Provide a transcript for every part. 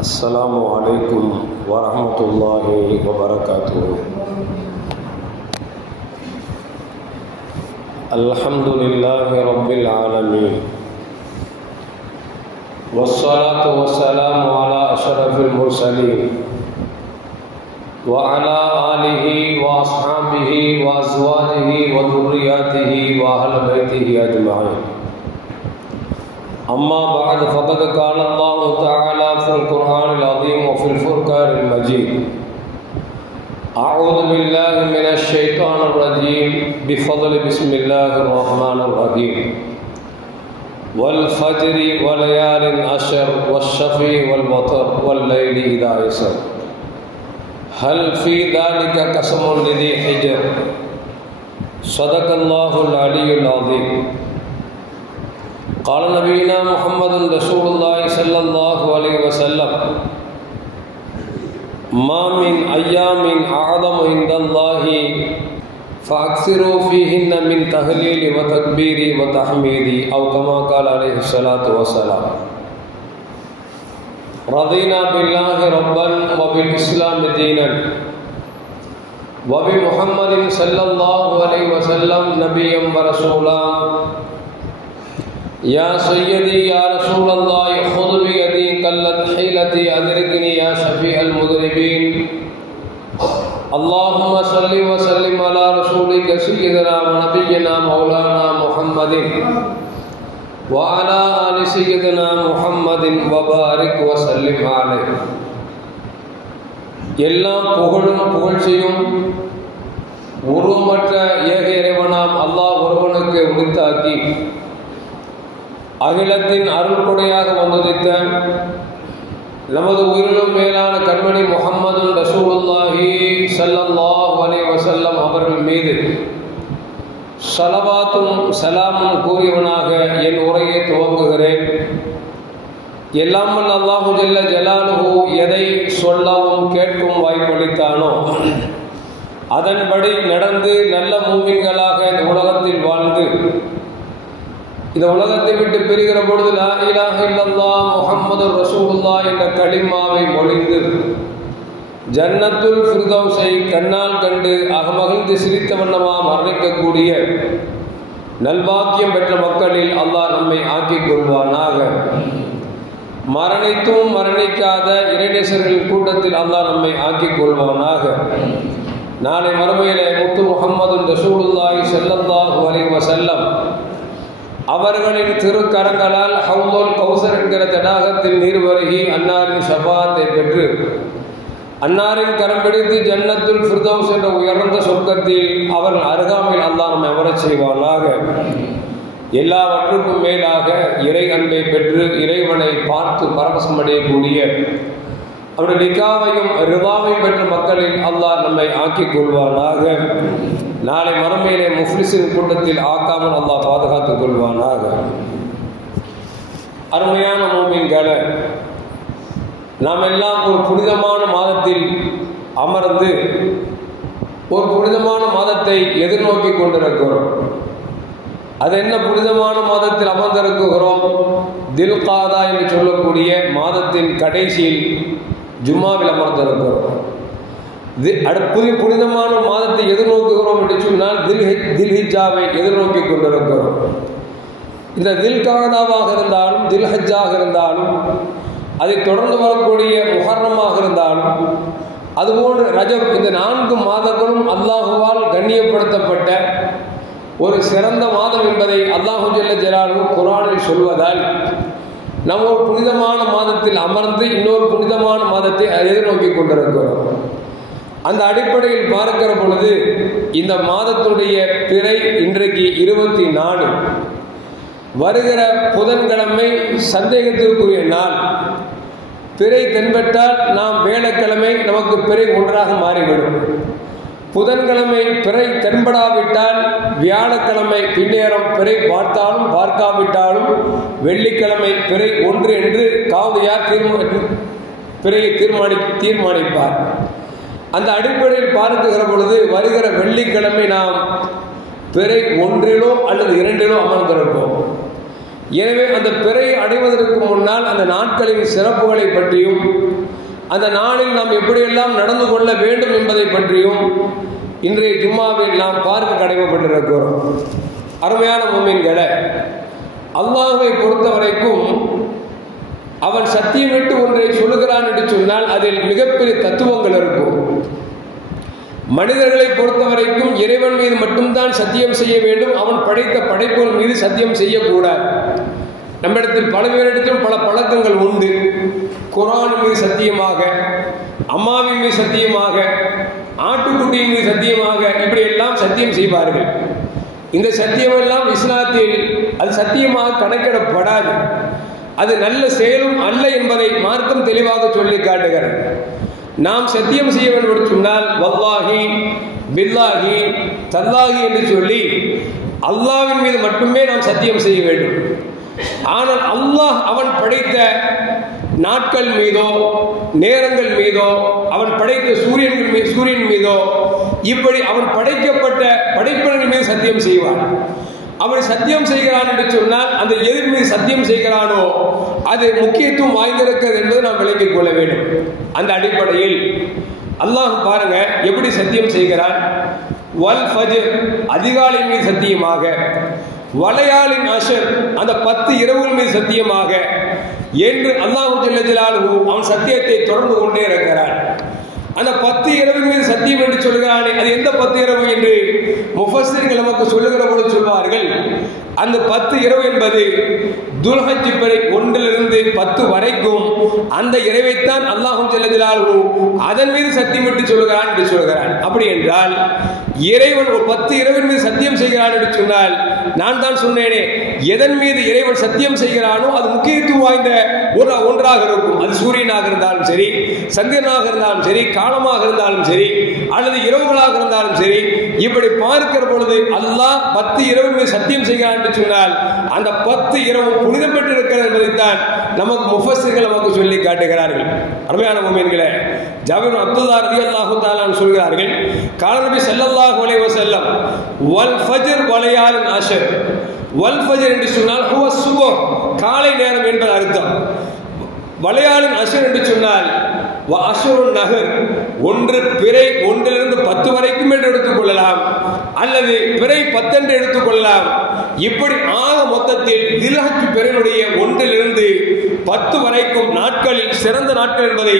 السلام عليكم ورحمة الله وبركاته. الحمد لله رب العالمين، والصلاة والسلام على أشرف المرسلين وعلى آله وأصحابه وأزواجه وذرياته وأهل بيته أجمعين. أما بعد، فقد قال الله تعالى في القرآن العظيم وفي الفرقان المجيد: أعوذ بالله من الشيطان الرجيم بفضل بسم الله الرحمن الرحيم. والفجر وليال عشر والشفع والوتر والليل إذا يسر هل في ذلك قسم لذي حجر. صدق الله العلي العظيم. قال نبينا محمد رسول الله صلى الله عليه وسلم: ما من أيام أعظم عند الله فأكثروا فيهن من تهليل وتكبير وتحميد، أو كما قال عليه الصلاة والسلام. رضينا بالله ربا وبالإسلام دينا وبمحمد صلى الله عليه وسلم نبيا ورسولا. يا سيدي يا رسول الله خذ بيدي قلت حيلتي أدركني يا شفيع المذنبين. اللهم صل وسلم على رسولك سيدنا ونبينا مولانا محمد وعلى آل سيدنا محمد وبارك وسلم عليه. எல்லாம் புகழும் புகழ்ச்சியும் உருவமற்ற ஏக இறைவனாம் அல்லாஹ் ஒருவனுக்கு உரித்தாக்கி அகிலத்தின் அருள் கொடையாக வந்துதித்த நமது உயிரிலும் மேலான கண்மணி முஹம்மது ரசூலுல்லாஹி ஸல்லல்லாஹு அலைஹி வஸல்லம் அவர்கள் மீது ஸலவாத்தும் சலாமும் கூறியவனாக என் உரையை துவங்குகிறேன். எல்லாம் வல்ல அல்லாஹு ஜல்ல ஜலாலுஹு எதை சொல்லவும் கேட்கும் வாய்ப்பளித்தானோ அதன்படி நடந்து நல்ல மூமின்களாக இந்த உலகத்தில் வாழ்ந்து இந்த உலகத்தை விட்டு பிரிகிற பொழுது லா இலாஹ இல்லல்லாஹ் முஹம்மதுர் ரசூலுல்லாஹ் என்ற கலிமாவை மொழிந்து ஜன்னத்துல் ஃபிர்தௌஸை கண்ணால் கண்டு அகமகிழ்ந்து சிரித்த வண்ணமாக மரணிக்கக்கூடிய நல்பாக்கியம் பெற்ற மக்களில் அல்லாஹ் நம்மை ஆக்கிக் கொள்வானாக. மரணித்தும் மரணிக்காத இறைநேசர்களின் கூட்டத்தில் அல்லாஹ் நம்மை ஆக்கிக் கொள்வானாக. நாளை மறுமையிலே முத்து முஹம்மது ரசூலுல்லாஹி ஸல்லல்லாஹு அலைஹி வஸல்லம் அவர்களின் திருக்கரங்களால் ஹவுதுல் கௌசர் என்கிற தடாகத்தில் நீர் வருகி அன்னாரின் ஷஃபாத்தை பெற்று அன்னாரின் கரம் பிடித்து ஜன்னத்துல் ஃபிர்தௌஸ் என்ற உயர்ந்த சொர்க்கத்தில் அவர்கள் அருகாமையில் அல்லாஹ் நம்மை அமரச் செய்வானாக. எல்லாவற்றுக்கும் மேலாக இறை அன்பை பெற்று இறைவனை பார்த்து பரவசம் அடையக்கூடிய அவருடைய நிகாவையும் ரிதாவையும் பெற்ற மக்களில் அல்லாஹ் நம்மை ஆக்கிக் கொள்வானாக. நாளை மறுமையிலே முஃப்லிஸின் கூட்டத்தில் ஆக்காமல் அல்லாஹ் பாதுகாத்துக் கொள்வானாக. அருமையான மூமின்களே, நாம் எல்லாம் ஒரு புனிதமான மாதத்தில் அமர்ந்து ஒரு புனிதமான மாதத்தை எதிர்நோக்கி கொண்டிருக்கிறோம். அது என்ன புனிதமான மாதத்தில் அமர்ந்திருக்கிறோம்? தில்காதா என்று சொல்லக்கூடிய மாதத்தின் கடைசியில் ஜும்மாவில் அமர்ந்திருக்கிறோம். புனிதமான மாதத்தை எதிர்நோக்குகிறோம் என்று சொன்னால் தில்ஹிஜ்ஜாவை எதிர்நோக்கி கொண்டிருக்கிறோம். இந்த தில்காதாவாக இருந்தாலும் தில்ஹஜ்ஜாக இருந்தாலும் அதை தொடர்ந்து வரக்கூடிய முஹர்ரமாக இருந்தாலும் அதுபோன்று ரஜப், இந்த 4 மாதங்களும் அல்லாஹுவால் கண்ணியப்படுத்தப்பட்ட ஒரு சிறந்த மாதம் என்பதை அல்லாஹு ஜல்ல ஜலாலுஹு குர்ஆனில் சொல்வதால் நாம் ஒரு புனிதமான மாதத்தில் அமர்ந்து இன்னொரு புனிதமான மாதத்தை எதிர்நோக்கி கொண்டிருக்கிறோம். அந்த அடிப்படையில் பார்க்கிற பொழுது இந்த மாதத்துடைய பிறை இன்றைக்கு 24, வருகிற புதன்கிழமை சந்தேகத்திற்குரிய நாள். பிறை தென்பட்டால் நாம் வேலைக்கிழமை நமக்கு பிறை ஒன்றாக மாறிவிடும். புதன்கிழமை பிறை தென்படாவிட்டால் வியாழக்கிழமை பின்னேறம் பிறை பார்த்தாலும் பார்க்காவிட்டாலும் வெள்ளிக்கிழமை பிறை ஒன்று என்று காவதியார் பிறையை தீர்மானிப்பார். அந்த அடிப்படையில் பார்க்குகிற பொழுது வருகிற வெள்ளிக்கிழமை நாம் பிறை 1 அல்லது 2 அமர்ந்திருப்போம். எனவே அந்த பிறையை அடைவதற்கு முன்னால் அந்த நாட்களின் சிறப்புகளை பற்றியும் அந்த நாளில் நாம் எப்படியெல்லாம் நடந்து கொள்ள வேண்டும் என்பதை பற்றியும் இன்றைய ஜும்மாவில் நாம் பார்க்க கடமைப்பட்டிருக்கிறோம். அருமையான முஃமின்களே, அல்லாஹ்வை பொறுத்த வரைக்கும் அவன் சத்தியமிட்டு ஒன்றை சொல்லுகிறான் என்று சொன்னால் அதில் மிகப்பெரிய தத்துவங்கள் இருக்கும். மனிதர்களை பொறுத்த வரைக்கும் இறைவன் மீது மட்டும்தான் சத்தியம் செய்ய வேண்டும், அவன் படைத்த படைப்புகள் மீது சத்தியம் செய்யக்கூடாது. நம்மிடத்தில் பல பேரிடத்திலும் பல பழக்கங்கள் உண்டு. குர்ஆன் மீது சத்தியமாக, அம்மாவின் மீது சத்தியமாக, ஆட்டுக்குட்டியின் மீது சத்தியமாக, இப்படி எல்லாம் சத்தியம் செய்வார்கள். இந்த சத்தியமெல்லாம் இஸ்லாத்தில் அது சத்தியமாக கணக்கிடப்படாது. அது நல்ல செயலும் அல்ல என்பதை மார்க்கம் தெளிவாக சொல்லி காட்டுகிறது. நாம் சத்தியம் செய்ய வேண்டும் என்று சொன்னால் வல்லாஹி, பில்லாஹி, தல்லாஹி என்று சொல்லி அல்லாஹ்வின் மீது மட்டுமே நாம் சத்தியம் செய்ய வேண்டும். ஆனால் அல்லாஹ் அவன் படைத்த நாட்கள் மீதோ நேரங்கள் மீதோ அவன் படைத்த சூரியன் மீதோ இப்படி அவன் படைக்கப்பட்ட படைப்பினர்கள் மீது சத்தியம் செய்வான். அவன் சத்தியம் செய்கிறான் என்று சொன்னால் அந்த எதிர் மீது சத்தியம் செய்கிறானோ அது முக்கியத்துவம் வாய்ந்திருக்கிறது என்பதை நாம் விளங்கிக் கொள்ள வேண்டும். அந்த அடிப்படையில் அல்லாஹ் பாருங்க எப்படி சத்தியம் செய்கிறான். வல் ஃபஜ்ர், அதிகாலை மீது சத்தியமாக, வலையாளின் அஷர், அந்த 10 இரவுகள் மீது சத்தியமாக என்று அல்லாஹ் ஜல்ல ஜலாலுஹு அவன் சத்தியத்தை தொடர்ந்து கொண்டே இருக்கிறான். அந்த 10 இரவு மீது சத்தியம் என்று சொல்கிறானே, அது எந்த 10 இரவு என்று முஃபஸ்ஸிர்கள் நமக்கு சொல்லுகிற போது சொல்வார்கள். அந்த 10 இரவு என்பது துல்ஹஜ் பிறை 1லிருந்து 10 வரைக்கும் அந்த இரவைத்தான் அல்லாஹ் ஜல்ல ஜலாலுஹு அதன் மீது சத்தியம் என்று சொல்கிறான் என்று சொல்கிறான். அப்படி என்றால் இறைவன் ஒரு 10 இரவின் மீது சத்தியம் செய்கிறான் என்று சொன்னால், நான் தான் சொன்னேனே, எதன் மீது இறைவன் சத்தியம் செய்கிறானோ அது முக்கியத்துவம் வாய்ந்த ஒன்றாக இருக்கும். அது சூரியனாக இருந்தாலும் சரி, சந்திரனாக இருந்தாலும் சரி, காலமாக இருந்தாலும் சரி, அல்லது இரவுகளாக இருந்தாலும் சரி, இப்படி பார்க்கிற பொழுது அல்லாஹ் 10 இரவு மீது சத்தியம் செய்கிறான் என்று சொன்னால் அந்த 10 இரவு புனிதம் பெற்று இருக்கிறது என்பதைத்தான் நமக்கு முஃபஸ்ஸிர்கள் நமக்கு சொல்லி காட்டுகிறார்கள். அருமையான முஃமின்களே, ஜாபிர் அப்துல்லா ரலியல்லாஹு தஆலா சொல்கிறார்கள், கால நபி ஸல்லல்லாஹு அலைஹி வஸல்லம் வல் ஃபஜ்ர் வலையாலின் அஷர். வல் ஃபஜ்ர் என்று சொன்னால் ஹுவ சுபஹ், காலை நேரம் என்பது அர்த்தம். வலையாலின் அஷர் என்று சொன்னால் அஷருன் நஹர், ஒன்று பிறை 1லிருந்து 10 வரைக்கும் என்று எடுத்துக்கொள்ளலாம், அல்லது பிறை 10 என்று எடுத்துக்கொள்ளலாம். இப்படி ஆக மொத்தத்தில் தில்ஹஜ் பிறையினுடைய 1லிருந்து 10 வரைக்கும் நாட்களில் சிறந்த நாட்கள் என்பதை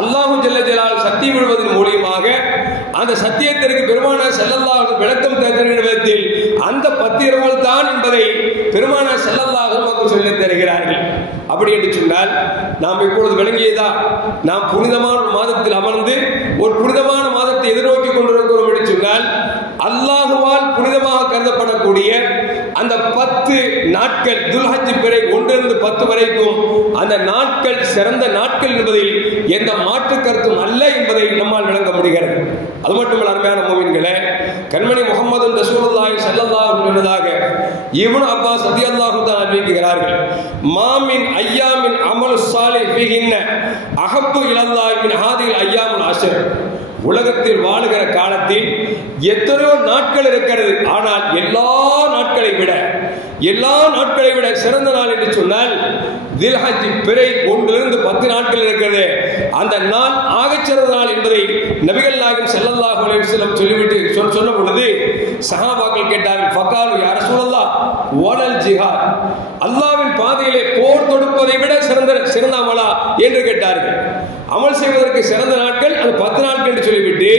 அல்லாஹ் ஜல்ல ஜலால் சத்தியம் விடுவதன் மூலியமாக அந்த சத்தியத்திற்கு பெருமானார் ஸல்லல்லாஹு அலைஹி விளக்கம் தருகிற விதத்தில் அந்த 10 இரவுகள் தான் என்பதை பெருமானார் ஸல்லல்லாஹு நமக்கு சொல்லித் தருகிறார்கள். அப்படி என்று சொன்னால் நாம் இப்பொழுது விளங்கியதா, நாம் புனிதமான ஒரு மாதத்தில் அமர்ந்து ஒரு புனிதமான மாதத்தை எதிர்நோக்கி கொண்டிருக்கிறோம் என்று சொன்னால் அல்லாஹுவால் புனிதமாக கருதப்படக்கூடிய அந்த 10 நாட்கள் துல்ஹஜ் பிறை 1லிருந்து 10 வரைக்கும் அந்த நாட்கள் சிறந்த நாட்கள் என்பதில் எந்த மாற்று கருத்தும் அல்ல என்பதை நம்மால் விளங்க முடிகிறது. அது மட்டுமல்ல அருமையான முஃமின்களே, கண்மணி முஹம்மது ரசூலுல்லாஹி ஸல்லல்லாஹு அலைஹி வஸல்லம் இப்னு அப்பாஸ் ரலியல்லாஹு தஆலா அறிவிக்கிறார்கள், மாமின் ஐயாமின் அமல் சாலிஹ் ஃபீஹின்ன அஹப்பு இலல்லாஹி மின் ஹாதில் ஐயாமுல் அஷர். உலகத்தில் வாழுகிற காலத்தில் எத்தனையோ நாட்கள் இருக்கிறது, ஆனால் எல்லா நாட்களை விட சிறந்த நாள் என்று சொன்னால் தில்ஹஜ் பிறை 1லிருந்து 10 நாட்கள் இருக்கிறது. அந்த நாள் ஆகச்சிறந்த நாள் என்பதை நபிகள் நாயகம் ஸல்லல்லாஹு அலைஹி வஸல்லம் சொல்லிவிட்டு சொன்ன பொழுது சஹாபாக்கள் கேட்டார்கள், ஃபகாலு யா ரசூலல்லாஹ் வலல் ஜிஹாத், அல்லாஹ்வின் பாதையிலே போர் தொடுப்பதை விட சிறந்த அமலா என்று கேட்டார்கள். அமல் செய்வதற்கு சிறந்த நாட்கள் அது 10 நாட்கள் என்று சொல்லிவிட்டு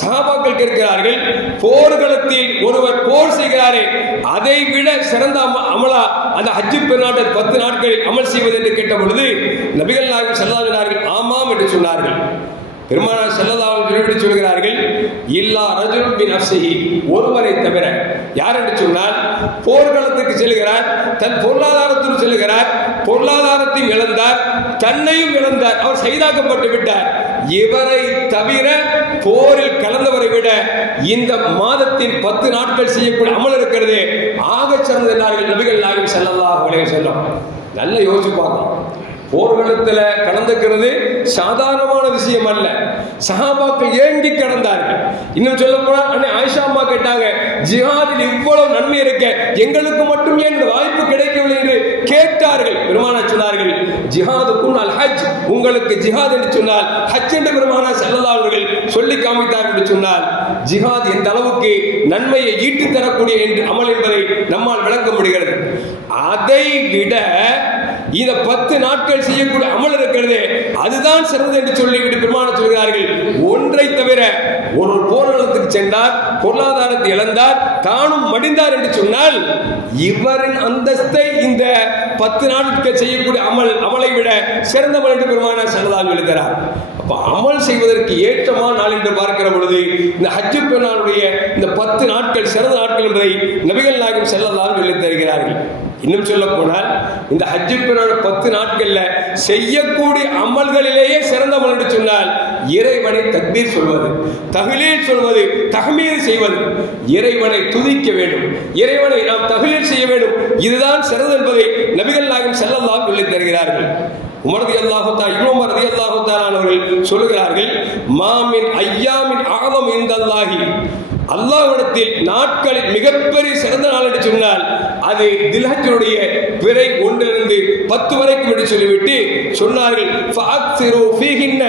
சஹாபாக்கள் கேட்கிறார்கள், போர்க்களத்தில் ஒருவர் போர் செய்கிறாரே அதை விட சிறந்த அமலா அந்த ஹஜ் பெருநாள் 10 நாட்களில் அமல் செய்வது என்று கேட்ட பொழுது நபிகள் நாயகம் ஸல்லல்லாஹு அலைஹி வஸல்லம் ஆமாம் என்று சொன்னார்கள். பெருமானார் ஸல்லல்லாஹு அலைஹி வஸல்லம் சொல்கிறார்கள், இல்லா ரஜுலுன் பி நஃப்ஸிஹி, ஒருவரை தவிர. யார் என்று சொன்னால் போர்க்களத்துக்கு செல்கிறார், தன் பொருளாதாரத்துக்கு செல்கிறார், பொருளாதாரத்தையும் இழந்தார், தன்னையும் இழந்தார், அவர் ஷஹீதாக்கப்பட்டு விட்டார். இவரை தவிர போரில் கலந்தவரை விட இந்த மாதத்தின் 10 நாட்கள் செய்யக்கூடிய அமல் இருக்கிறது ஆக சிறந்த நாட்கள் நபிகள் நாயகம் ஸல்லல்லாஹு அலைஹி வஸல்லம். நல்ல யோசிச்சு பார்க்கணும். போர்க்களத்துல கலந்துக்கிறது சாதாரணமான விஷயம் அல்ல. சஹாபாக்கள் ஏங்கி கடந்தார்கள். இன்னும் சொல்ல போனா ஆயிஷா அம்மா கேட்டாங்க, ஜிஹாதில் இவ்வளவு நன்மை இருக்க எங்களுக்கு மட்டும் ஏன் இந்த வாய்ப்பு கிடைக்கவில்லை என்று கேட்டார்கள். பெருமானார் சொன்னார்கள், ஜிஹாதுக்கும் அல் ஹஜ், உங்களுக்கு ஜிஹாத் என்று சொன்னால் ஹஜ் என்று பெருமானார் ஸல்லல்லாஹு அலைஹி வஸல்லம் சொல்லி காமித்தார்கள் என்று சொன்னால் ஜிஹாத் எந்த அளவுக்கு நன்மையை ஈட்டி தரக்கூடிய அமல் என்பதை நம்மால் விளக்க முடிகிறது. அதை விட இந்த 10 நாட்கள் செய்யக்கூடிய அமல் இருக்கிறது, அதுதான் சிறந்தது என்று சொல்லிவிட்டு பெருமானார் சொல்கிறார்கள், ஒன்றை தவிர ஒரு போர்க்களத்துக்கு சென்றார், பொருளாதாரத்தை இழந்தார், தானும் மடிந்தார் என்று சொன்னால் இவரின் அந்தஸ்தை இந்த 10 நாட்கள் செய்யக்கூடிய அமலை விட சிறந்தவள் என்று பெருமானார் ஸல்லல்லாஹு அலைஹி வஸல்லம். அப்ப அமல் செய்வதற்கு ஏற்றமான நாள் என்று பார்க்கிற பொழுது இந்த ஹஜ் பெருநாளுடைய இந்த 10 நாட்கள் சிறந்த நாட்கள் என்பதை நபிகள் நாயகம் ஸல்லல்லாஹு அலைஹி வஸல்லம் தருகிறார்கள். இன்னும் சொல்ல போனால் இந்த ஹஜ் பெருநாள் 10 நாட்கள்ல செய்யக்கூடிய அமல்களிலேயே சிறந்த அமல் என்று சொன்னால் இறைவனை தக்பீர் சொல்வது, தஹ்லீல் சொல்வது, தஹ்மீத் செய்வது, இறைவனை துதிக்க வேண்டும், இறைவனை நாம் தஹ்லீல் செய்ய வேண்டும், இதுதான் சிறந்தது என்பதை நபிகள் நாயகம் ஸல்லல்லாஹு அலைஹி வஸல்லம் தருகிறார்கள். உமர் ரலியல்லாஹு தஆலா இப்னு ரலியல்லாஹு தஆலா அவர்கள் சொல்கிறார்கள், மாமின் ஐயாமின் அஅதம் இன்தல்லாஹி, அல்லாஹ்விடத்தில் நாட்களில் மிகப்பெரிய சிறந்த நாள் என்று சொன்னால் அது தில்ஹஜ்ஜுடைய பிறை 1 இருந்து 10 வரைக்கும் என்று சொல்லிவிட்டு சொன்னார்கள், ஃபஅக்ஸிரு ஃபீஹின்ன,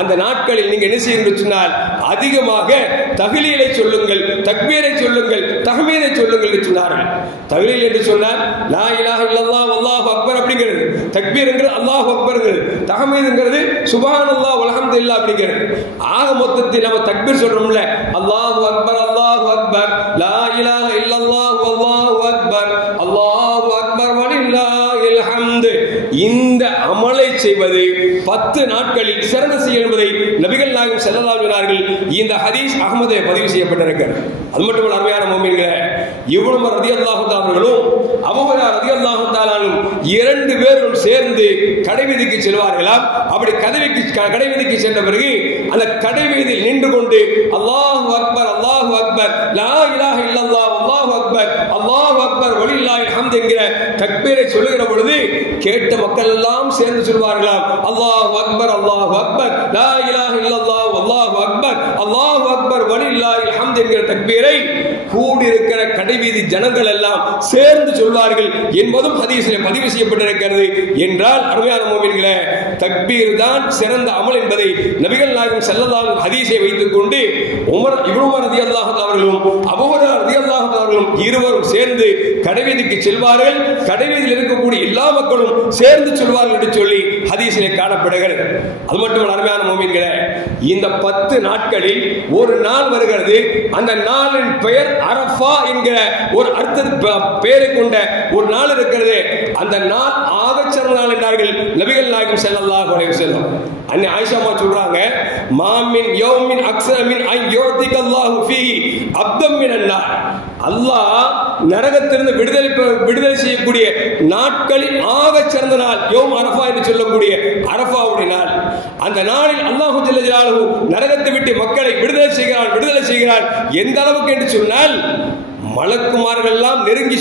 அந்த நாட்களில் நீங்க என்ன செய்யுங்கள் சொன்னால் அதிகமாக தஹ்லீலை சொல்லுங்கள், தக்பீரை சொல்லுங்கள், தஹ்மீதை சொல்லுங்கள் என்று சொன்னார்கள். தஹ்லீல் என்று சொன்னால் லா இலாஹ இல்லல்லாஹ் வல்லாஹு அக்பர் அப்படிங்கிறது, தக்பீர்ங்கிறது அல்லாஹு அக்பர்ங்கிறது, தஹ்மீதுங்கிறது சுப்ஹானல்லாஹ் வல்ஹம்துலில்லாஹ் அப்படிங்கிறது. ஆக மொத்தத்தில் நம்ம தக்பீர் சொல்றோம்ல, அல்லாஹு அக்பர் அல்லாஹு அக்பர், லா இலாஹ இல்லல்லாஹ் வல்லாஹு அக்பர், அல்லாஹு அக்பர் வலில்லாஹில் ஹம்து, இந்த அமலை செய்வது 10 நாட்களில் சிறந்த செயல் என்பதை நபிகள் நாயகம் ஸல்லல்லாஹு அலைஹி வஸல்லம் இந்த ஹதீஸ் அஹ்மதிலே பதிவு செய்யப்பட்டிருக்கிறது. அது மட்டுமல்ல அருமையான முஃமின்களே, இப்னு உமர் ரலியல்லாஹு தஆலா அவர்களும் அபூ ஹுரைரா ரலியல்லாஹு தஆலா இரண்டு பேரும் சேர்ந்து கடைவீதிக்கு செல்வார்களாம். அப்படி கடைவீதிக்கு சென்ற பிறகு அந்த கடைவீதியில் நின்று கொண்டு அல்லாஹு அக்பர் அல்லாஹு அக்பர் லா இலாஹ இல்லல்லாஹ் அல்லாஹு அக்பர் அல்லாஹு அக்பர் வலில்லாஹில் ஹம்து என்கிற தக்பீரை சொல்லுகிற பொழுது கேட்ட மக்கள் எல்லாம் சேர்ந்து சொல்வார்களாம், அல்லாஹு அக்பர் அல்லாஹு அக்பர் லா இலாஹ இல்லல்லாஹ் அல்லாஹு அக்பர் அல்லாஹு அக்பர் வலில்லாஹில் ஹம்து என்கிற தக்பீரை கூடியிருக்கிற கடைவீதி ஜனங்கள் எல்லாம் சேர்ந்து சொல்வார்கள் என்பதும் ஹதீஸிலே பதிவு செய்யப்பட்டிருக்கிறது. என்றால் அருமையான முஃமின்களே, தக்பீர் தான் சிறந்த அமல் என்பதை நபிகள் நாயகம் ஸல்லல்லாஹு அலைஹி வஸல்லம் ஹதீஸை வைத்துக் கொண்டு இப்னு உமர் ரலியல்லாஹு தஆலா அவர்களும் அபூ ஹுரைரா ரலியல்லாஹு தஆலா அவர்களும் இருவரும் சேர்ந்து கடைவீதிக்கு செல்வார்கள். கடைவீதியில் இருக்கக்கூடிய எல்லா மக்களும் சேர்ந்து சொல்வார்கள் என்று சொல்லி ஹதீஸிலே காணப்படுகிறது. அது மட்டுமல்ல அருமையான முஃமின்களே, இந்த 10 நாட்களில் ஒரு நாள் வருகிறது, அந்த நாளின் பெயர் அரஃபா என்கிற ஒரு அர்த்த பெயரை கொண்ட ஒரு நாள் இருக்கிறது. அந்த நாள் ஆகச்சிறந்த நாள் என்றார்கள் நபிகள் நாயகம் ஸல்லல்லாஹு அலைஹி வஸல்லம். அன்னை ஆயிஷா அம்மா சொல்றாங்க, மாமின் யௌமின் அக்ஸர மின் அன் யுஅதிகல்லாஹு ஃபீஹி அப்தம் மினன் நார், அல்லாஹ் நரகத்திலிருந்து விடுதலை செய்யக்கூடிய நாட்களில் ஆகச் சிறந்த நாள் யௌம் அரஃபா என்று சொல்லக்கூடிய அரஃபாவுடைய நாள். அந்த நாளில் அல்லாஹ் ஜல்ல ஜலாலுஹு நரகத்தை விட்டு மக்களை விடுதலை செய்கிறார். எந்த அளவுக்கு என்று சொன்னால் மலக்குமார்கள் எல்லாம் நெருங்கி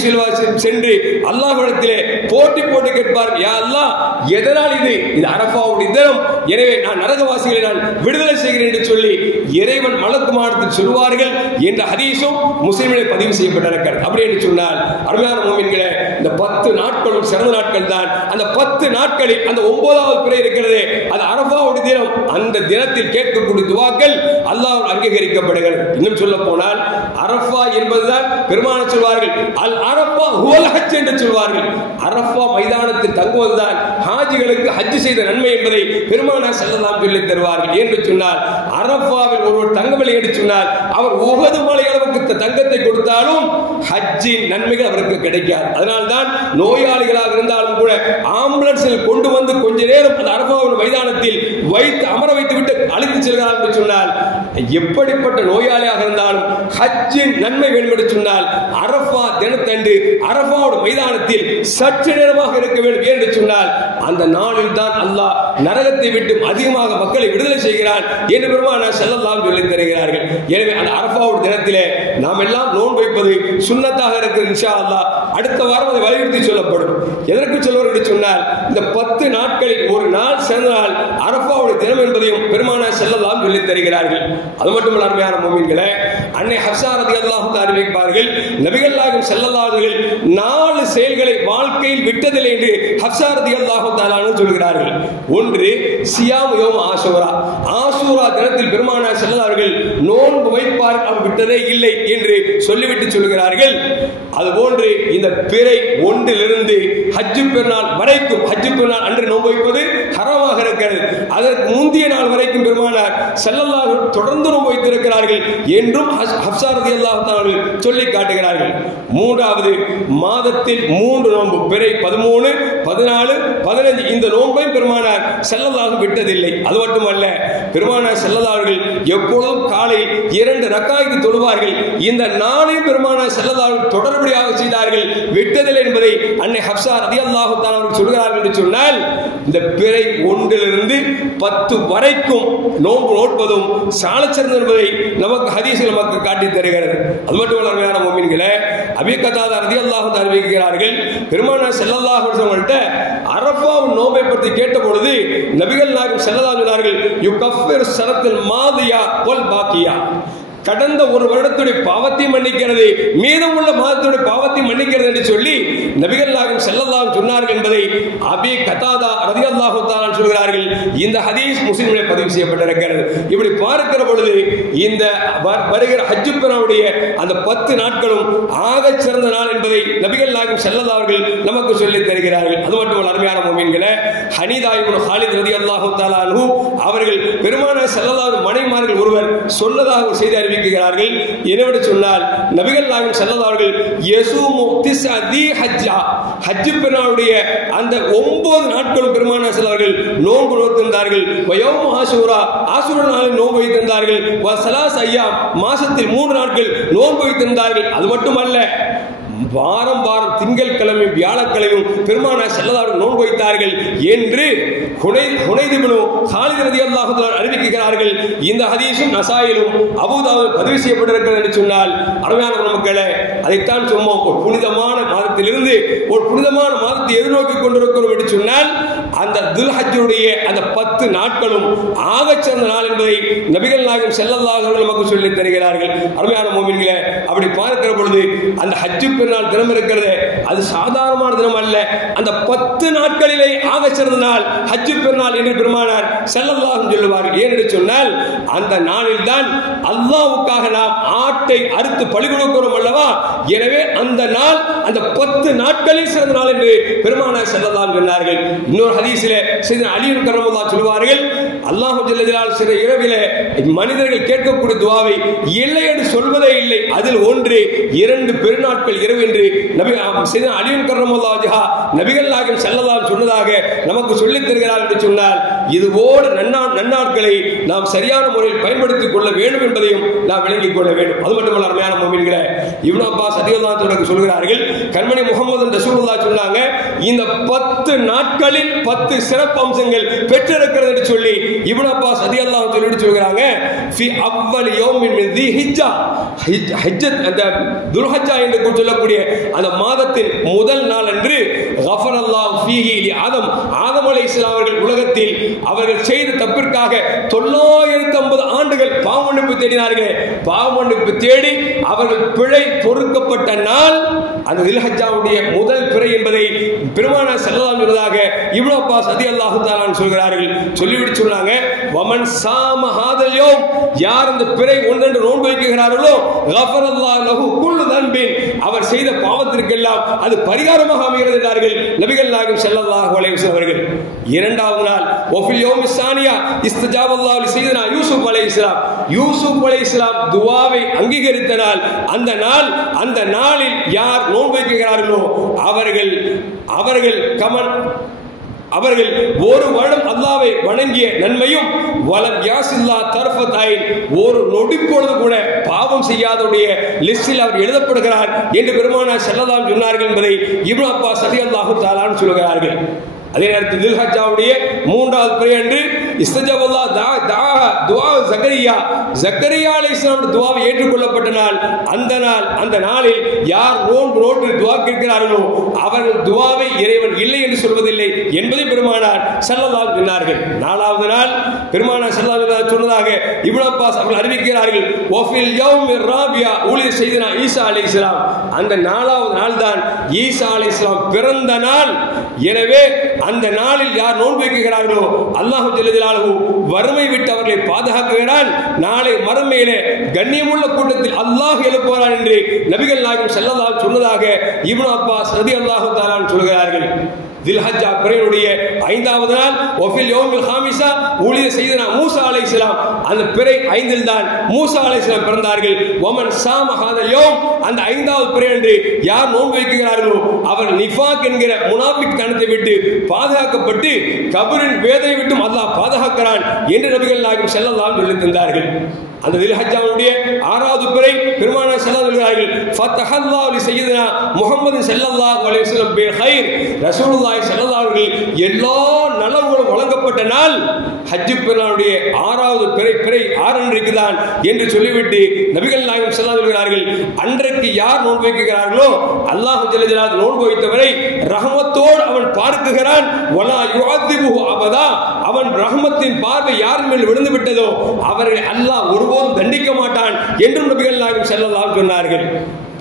சென்று அல்லாஹ்விடத்திலே போட்டி போட்டு கேட்பார்கள், யா அல்லாஹ் எதனால் இது அரஃபாவுடைய தினம், எனவே நான் நரகவாசிகளை நான் விடுதலை செய்கிறேன் என்று சொல்லி இறைவன் மலக்குமாரத்தில் சொல்வார்கள் என்ற ஹதீஸும் முஸ்லிமிலே பதிவு செய்யப்பட்டிருக்கிறது. அப்படி என்று சொன்னால் அருமையான முஃமின்களே, இந்த 10 நாட்களும் சிறந்த நாட்கள் தான். அந்த 10 நாட்களில் அந்த 9வது பிறை இருக்கிறது, அது அரஃபாவுடைய தினம். அந்த தினத்தில் கேட்கக்கூடிய துவாக்கள் அல்லாஹ்வால் அங்கீகரிக்கப்படுகிறது. இன்னும் சொல்ல போனால் அரஃபா என்பதுதான் பெருமானார் சொல்வார்கள், அல் அரஃபா ஹுவல் ஹஜ் என்று சொல்வார்கள். அரஃபா மைதானத்தில் தங்குவதுதான் ஹாஜிகளுக்கு ஹஜ் செய்த நன்மை என்பதை பெருமானார் ஸல்லல்லாஹு அலைஹி வஸல்லம் தருவார்கள். என்று சொன்னால் அரஃபாவில் ஒருவர் தங்கவில்லை என்று சொன்னால் அவர் உஹது மலை அளவுக்கு தங்கத்தை கொடுத்தாலும் ஹஜ்ஜின் நன்மைகள் அவருக்கு கிடைக்காது. அதனால்தான் நோயாளிகளாக இருந்தாலும் கூட ஆம்புலன்ஸில் கொண்டு வந்து கொஞ்ச நேரம் அந்த அரஃபாவின் மைதானத்தில் வைத்து அமர வைத்து விட்டு அழைத்து ஹஜ்ஜுக்கு செல்கிறார் என்று சொன்னால், எப்படிப்பட்ட நோயாளியாக இருந்தாலும் ஹஜ்ஜின் நன்மை வேண்டும் என்று சொன்னால் அரஃபா தினத்தன்று அரஃபாவோட மைதானத்தில் சற்று நேரமாக இருக்க வேண்டும் என்று சொன்னால் அந்த நாளில் தான் அல்லாஹ் நரகத்தை விட்டு அதிகமாக மக்களை விடுதலை செய்கிறான் என்று பெருமானார் ஸல்லல்லாஹு அலைஹி வஸல்லம் தெரிகிறார்கள். எனவே அந்த அரஃபாவோட தினத்திலே நாம் எல்லாம் நோன்பு வைப்பது சுன்னத்தாக இருக்கிறது. இன்ஷா அல்லாஹ் அடுத்த வாரம் அதை வலியுறுத்தி சொல்லப்படும். எதற்கு சொல்வார் என்று சொன்னால், இந்த 10 நாட்களில் ஒரு நாள் சிறந்த நாள் அரஃபாவுடைய தினம் என்பதையும் பெருமானார் ஸல்லல்லாஹு அலைஹி வஸல்லம் தெரிகிறார்கள். அது மட்டுமல்ல அருமையான முஃமின்களே, அன்னை ஹஃப்ஸா ரலியல்லாஹு தஆலா அறிவிப்பார்கள், நபிகள் நாயகம் ஸல்லல்லாஹு அலைஹி வஸல்லம் 4 செயல்களை வாழ்க்கையில் விட்டதில்லை என்று ஹஃப்ஸா ரலியல்லாஹு தஆலா சொல்கிறார்கள். ஒன்று சியாம் யௌம் ஆஷூரா. ஆஷூரா தினத்தில் பெருமானார் ஸல்லல்லாஹு அலைஹி வஸல்லம் நோன்பு வைப்பார், அவர் விட்டதே இல்லை என்று சொல்லிவிட்டு சொல்கிறார்கள். அதுபோன்று இந்த பிறை ஒன்றிலிருந்து ஹஜ்ஜு பெருநாள் வரைக்கும், ஹஜ்ஜு பெருநாள் அன்று நோன்பு வைப்பது ஹராமாக இருக்கிறது. அதற்கு முந்தைய நாள் வரைக்கும் பெருமானார் ஸல்லல்லாஹு அலைஹி வஸல்லம் தொடர்ந்து நோன்பு வைத்திருக்கிறார்கள் என்றும் ஹஃப்ஸா ரலியல்லாஹு தஆலா சொல்லி காட்டுகிறார்கள். மூன்றாவது, மாதத்தில் 3 நோன்பு, பிறை 13, 14, 15 இந்த நோன்பையும் பெருமானார் ஸல்லல்லாஹு விட்டதில்லை. அது மட்டுமல்ல, பெருமானார் ஸல்லல்லாஹு அலைஹி வஸல்லம் எப்பொழுதும் காலை 2 ரக்காயத்து தொழுவார்கள். இந்த நாளையும் பெருமானார் ஸல்லல்லாஹு அலைஹி வஸல்லம் தொடர்படியாக செய்தார்கள், விட்டதில்லை என்பதை அன்னை ஹஃப்ஸா ரலியல்லாஹு தஆலா சொல்கிறார்கள் என்று சொன்னால், இந்த பிறை 1லிருந்து 10 வரைக்கும் நோன்பு நோட்பதும் சாலச்சிறந்தது என்பதை நமக்கு ஹதீஸ்கள் நமக்கு காட்டித் தருகிறது. அது மட்டுமல்ல அருமையான முஃமின்களே, அபீ கதாதா ரலியல்லாஹு தஆலா அறிவிக்கிறார்கள், பெருமானார் ஸல்லல்லாஹு அலைஹி வஸல்லம் அரஃபா நோன்பை பற்றி கேட்ட பொழுது நபிகள் நாயகம் ஸல்லல்லாஹு அலைஹி வஸல்லம் சொன்னார்கள், யுகஃபிரு ஸனத்தில் மாதியா வல் பாக்கியா. கடந்த ஒரு வருடத்துடைய பாவத்தை மன்னிக்கிறது, மீதம் உள்ள மாதத்துடைய பாவத்தை மன்னிக்கிறது என்று சொல்லி நபிகள் நாயகம் ஸல்லல்லாஹு அலைஹி வஸல்லம் சொன்னார்கள் என்பதை அபீ கதாதா ரலியல்லாஹு தஆலா சொல்கிறார்கள். இந்த ஹதீஸ் முஸ்லிமிலே பதிவு செய்யப்பட்டிருக்கிறது. இப்படி பார்க்கிற பொழுது இந்த வருகிற ஹஜ்ஜு பெருநாளுடைய அந்த 10 நாட்களும் ஆகச் சிறந்த நாள் என்பதை நபிகள் நாயகம் ஸல்லல்லாஹு அலைஹி வஸல்லம் நமக்கு சொல்லித் தருகிறார்கள். அது மட்டுமல்ல அருமையான முஃமின்களே, ஹனீதா இப்னு ஹாலித் ரலியல்லாஹு தஆலா அன்ஹு அவர்கள் பெருமானார் ஸல்லல்லாஹு அலைஹி மனைவிமார்கள் ஒருவர் சொன்னதாக ஒரு செய்தி அறிவிக்கிறார்கள். என்னவென்று சொன்னால், நபிகள் நாயகம் ஸல்லல்லாஹு அலைஹி வஸல்லம் யஸூமு திஸ்அதி ஹஜ்ஜா, ஹஜ்ஜு பெருநாளுடைய அந்த 9 நாட்களும் பெருமானார் ஸல்லல்லாஹு அலைஹி வஸல்லம் நோன்பு நோற்றிருந்தார்கள். வயௌம் ஆஷூரா, ஆஷூரா நாளில் நோன்பு வைத்திருந்தார்கள். வ ஸலாஸ் அய்யாம், மாசத்தில் 3 நாட்கள் நோன்பு வைத்திருந்தார்கள். அது மட்டுமல்ல, வாரம் வாரம் திங்கட்கிழமை வியாழக்கிழமையும் பெருமானார் ஸல்லல்லாஹு அலைஹி வஸல்லம் நோன்பு வைத்தார்கள் என்று ஹுனைத் இப்னு ஹாலித் ரலியல்லாஹு தஆலா அறிவிக்கிறார்கள். இந்த ஹதீஸும் நசாயிலும் அபூதாவுத் பதிவு செய்யப்பட்டிருக்கிறது என்று சொன்னால், அருமையான மக்களே, அதைத்தான் சும்மா ஒரு புனிதமான மாதத்திலிருந்து ஒரு புனிதமான மாதத்தை எதிர்நோக்கி கொண்டிருக்கிறோம் என்று சொன்னால், அந்த துல்ஹஜ்ஜுடைய அந்த 10 நாட்களும் ஆகச் சிறந்த நாள் என்பதை நபிகள் நாயகம் ஸல்லல்லாஹு அலைஹி வஸல்லம் நமக்கு சொல்லித் தருகிறார்கள். அருமையான முஃமின்களே, அப்படி பார்க்கிற பொழுது அந்த ஹஜ்ஜு பெருநாள் தினம் இருக்கிறது, அது சாதாரணமான தினம் அல்ல. அந்த 10 நாட்களிலே ஆகச் சிறந்த நாள் ஹஜ்ஜு பெருநாள் என்று பெருமானார் ஸல்லல்லாஹு அலைஹி வஸல்லம் சொல்லுவார்கள். ஏனென்று சொன்னால், அந்த நாளில் தான் அல்லாஹ்வுக்காக நாம் ஆட்டை அறுத்து பலி கொடுக்கிறோம் அல்லவா. எனவே அந்த நாள் அந்த 10 நாட்களில் சிறந்த நாள் என்று பெருமானார் ஸல்லல்லாஹு அலைஹி வஸல்லம் சொன்னார்கள். இன்னொரு ஹதீஸிலே சையதுனா அலி ரலியல்லாஹு சொல்வார்கள், அல்லாஹ் ஜல்ல ஜலாலுஹு சில இரவிலே மனிதர்கள் கேட்கக்கூடிய துஆவை இல்லை என்று சொல்வதே இல்லை. அதில் ஒன்று 2 பெருநாட்கள் இரவு என்று நபி சையதுனா அலி ரலியல்லாஹு அன்ஹு நபிகள் நாயகம் ஸல்லல்லாஹு அலைஹி வஸல்லம் சொன்னதாக நமக்கு சொல்லித் தருகிறார் என்று சொன்னால், இதுபோல நன்னாட்களை நாம் சரியான முறையில் பயன்படுத்திக் கொள்ள வேண்டும் என்பதையும் நாம் விளங்கிக் கொள்ள வேண்டும். அது மட்டுமல்ல அருமையான முஃமின்களே, இப்னு அப்பாஸ் ரலியல்லாஹு அன்ஹு சொல்கிறார்கள், கண்மணி முஹம்மது ரசூலுல்லாஹ் சொன்னாங்க, இந்த 10 நாட்களில் 10 சிறப்பு அம்சங்கள் பெற்றிருக்கிறது என்று சொல்லி இப்னு அப்பாஸ் ரலியல்லாஹு அன்ஹு சொல்கிறாங்க. ஃபி அவ்வல் யௌமின் மின் தி ஹிஜ்ஜா, ஹஜ்ஜத் அந்த துல்ஹஜ்ஜா என்று சொல்லக்கூடிய அந்த மாதத்தின் முதல் நாள் அன்று கஃபரல்லாஹு ஃபீஹி லி ஆதம் அலைஹிஸ்ஸலாம் அவர்கள் உலகத்தில் அவர்கள் செய்த தப்பிற்காக 950 ஆண்டுகள் பாவமன்னிப்பு தேடினார்கள். பாவமன்னிப்பு தேடி அவர்கள் பிழை பொறுக்கப்பட்ட நாள் அந்த துல்ஹஜ்ஜாவுடைய முதல் பிறை என்பதை பெருமானார் ஸல்லல்லாஹு அலைஹி வஸல்லம் இப்னு அப்பாஸ் ரலியல்லாஹு தஆலா சொல்கிறார்கள். சொல்லிவிட்டு சொன்னாங்க, வமன் சாம ஹாதல் யௌம், யார் அந்த பிறை ஒன்றென்று நோன்பு வைக்கிறார்களோ கஃபரல்லாஹு லஹு குல்லு தன்பின், அவர் செய்த பாவத்திற்கெல்லாம் அது பரிகாரமாக அமைகிறது என்றார்கள் நபிகள் நாயகம் ஸல்லல்லாஹு அலைஹி வஸல்லம் அவர்கள். இரண்டாவது நாள் வஃபில் யௌமி ஸானியா இஸ்தஜாபல்லாஹு லிஸையிதினா யூசுப் அலைஹிஸ்ஸலாம், யூசுப் அலைஹிஸ்ஸலாம் துஆவை அங்கீகரித்த நாள். அந்த நாளில் யார் நோன்பு வைக்கிறார்களோ அவர்கள் ஒரு வருடம் அல்லாஹ்வை வணங்கிய நன்மையும் வலம் யாசில்லா தர்ஃபத்தைன், ஒரு நொடி பொழுது கூட பாவம் செய்யாதவுடைய லிஸ்டில் அவர் எழுதப்படுகிறார் என்று பெருமானார் ஸல்லல்லாஹு அலைஹி சொன்னார்கள் என்பதை இப்னு அப்பாஸ் ரலியல்லாஹு தஆலா அன்ஹு சொல்கிறார்கள். அதே நேரத்தில் தில்ஹஜ்ஜாவுடைய 3வது பிறை அன்று இஸ்தஜாபல்லா துஆ ஜக்கரியா அலைஹிஸ்ஸலாம் துஆவை ஏற்றுக்கொள்ளப்பட்ட நாள். அந்த நாளில் யார் நோட்டு துஆ கேட்கிறார்களோ அவர்கள் துஆவை இறைவன் இல்லை என்று சொல்வதில்லை என்பதை பெருமானார் ஸல்லல்லாஹு அலைஹி சொன்னார்கள். 4வது நாள் பெருமானார் ஸல்லல்லாஹு அலைஹி சொன்னதாக இப்னு அப்பாஸ் அவர்கள் அறிவிக்கிறார்கள். வஃபில் யௌமிர் ராபியா உலித சையதுனா ஈசா அலைஹிஸ்ஸலாம், அந்த 4வது நாள் தான் ஈசா அலைஹிஸ்ஸலாம் பிறந்த நாள். எனவே அந்த நாளில் யார் நோன்பு வைக்கிறார்களோ அல்லாஹ் ஜல்ல ஜலாலுஹு வறுமை விட்டு அவர்களை பாதுகாக்கிறான். நாளை மறுமையிலே கண்ணியமுள்ள கூட்டத்தில் அல்லாஹ் எழுப்புவான் என்று நபிகள் நாயகம் ஸல்லல்லாஹு அலைஹி சொன்னதாக இப்னு அப்பாஸ் ரலியல்லாஹு தஆலா சொல்கிறார்கள். தில்ஹஜ்ஜா பிறையுடைய 5வது நாள் வஃபில் யௌமில் ஹாமிஸா உலித சையதுனா மூசா அலைஹிஸ்ஸலாம், அந்த பிறை 5இல் தான் மூசா அலைஹிஸ்ஸலாம் பிறந்தார்கள். வமன் சாம ஹாதல் யௌம், அந்த 5வது பிறை அன்று யார் நோன்பு வைக்கிறார்களோ அவர் நிஃபாக் என்கிற முனாஃபிக் தனத்தை விட்டு பாதுகாக்கப்பட்டு கபரின் வேதனை விட்டும் அல்லாஹ் பாதுகாக்கிறான் என்று நபிகள் நாயகம் ஸல்லல்லாஹு அலைஹி சொல்லி தந்தார்கள். அந்த தில்ஹஜ்ஜாவுடைய 6வது பிறை பெருமானார் ஸல்லல்லாஹு அலைஹி சொல்கிறார்கள். ஃபதஹல்லாஹு லி சய்யிதினா முஹம்மது ஸல்லல்லாஹு அலைஹி வஸல்லம் பில் கைர், ரசூலுல்லாஹி ஸல்லல்லாஹு அலைஹி வஸல்லம் எல்லா நலவுகளும் வழங்கப்பட்ட நாள் ஹஜ் பெருநாளுடைய 6வது பிறை 6 அன்றைக்கு தான் என்று சொல்லிவிட்டு நபிகள் நாயகம் ஸல்லல்லாஹு அலைஹி சொல்கிறார்கள். அன்றைக்கு யார் நோன்பு வைக்கிறார்களோ அல்லாஹ் ஜல்ல ஜலாலுஹு நோன்பு வைத்தவரை ரஹமத்தோடு அவன் பார்க்குகிறான். வலா யுஅதிபுஹு அபதா, அவன் ரஹமத்தின் பார்வை யார் மேல் விழுந்து விட்டதோ அவரை அல்லாஹ் ஒருபோதும் தண்டிக்க மாட்டான் என்றும் நபிகள் நாயகம் ஸல்லல்லாஹு அலைஹி சொன்னார்கள்.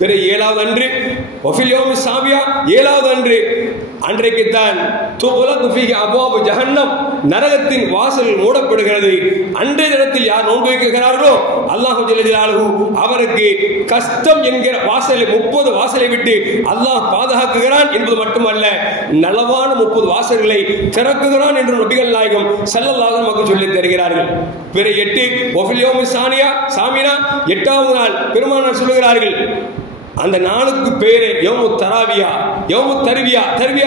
பிற 7வது அன்று வஃபில் யௌமி சாபியா 7வது அன்று அன்றைக்குத்தான் துகுலகு ஃபீஹி அப்வாபு ஜஹன்னம், நரகத்தின் வாசல் மூடப்படுகிறது. அன்றைய தினத்தில் யார் நோன்பு வைக்கிறார்களோ அல்லாஹ் ஜல்ல ஜலாலுஹு அவருக்கு கஷ்டம் என்கிற வாசலை 30 வாசலை விட்டு அல்லாஹ் பாதுகாக்குகிறான் என்பது மட்டுமல்ல, நலவான 30 வாசல்களை திறக்குகிறான் என்று நபிகள் நாயகம் ஸல்லல்லாஹு அலைஹி வஸல்லம் சொல்லி தருகிறார்கள். பிற 8 வஃபில் யௌமி சாமினா 8வது நாள் பெருமானார் சொல்கிறார்கள். அந்த நாளுக்கு பேரு யௌமு தர்வியா